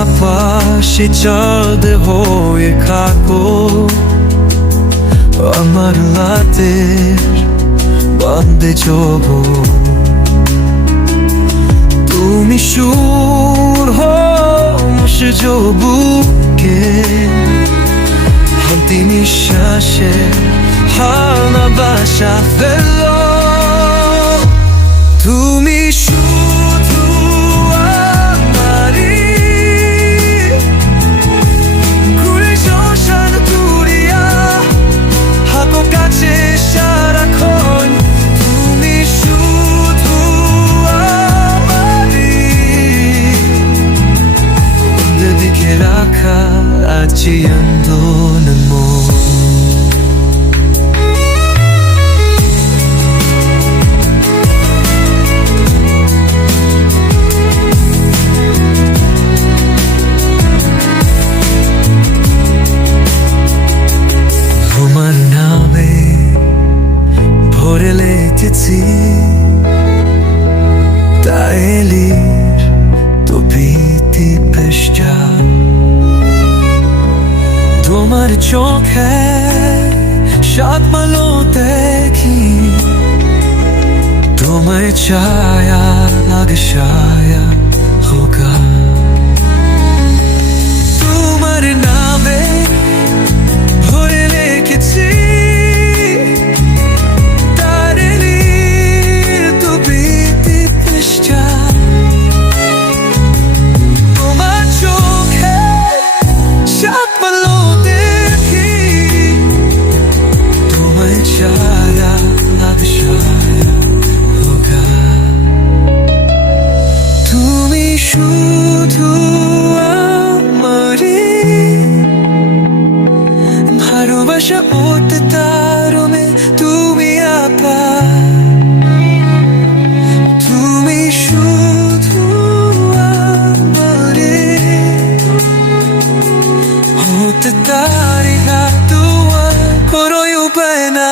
আকাশে চাঁদ হয়ে খাকো আমার লাতে বান্ধে চব তুমি সুর হো বুকে হালতি নিঃশ্বাসে হালনা বাসা ফেল। তুমি শুধু 吸引都能 তোমার চোখে সাত মালো দেখি তোমায় ছায়া লাগে ছায়া হোগা শুধু আমারই ভালোবাসা ওতে তারমে তুমি আপা। তুমি শুধু আমারে হতে তারি না, তোমার কোনো উপায় না।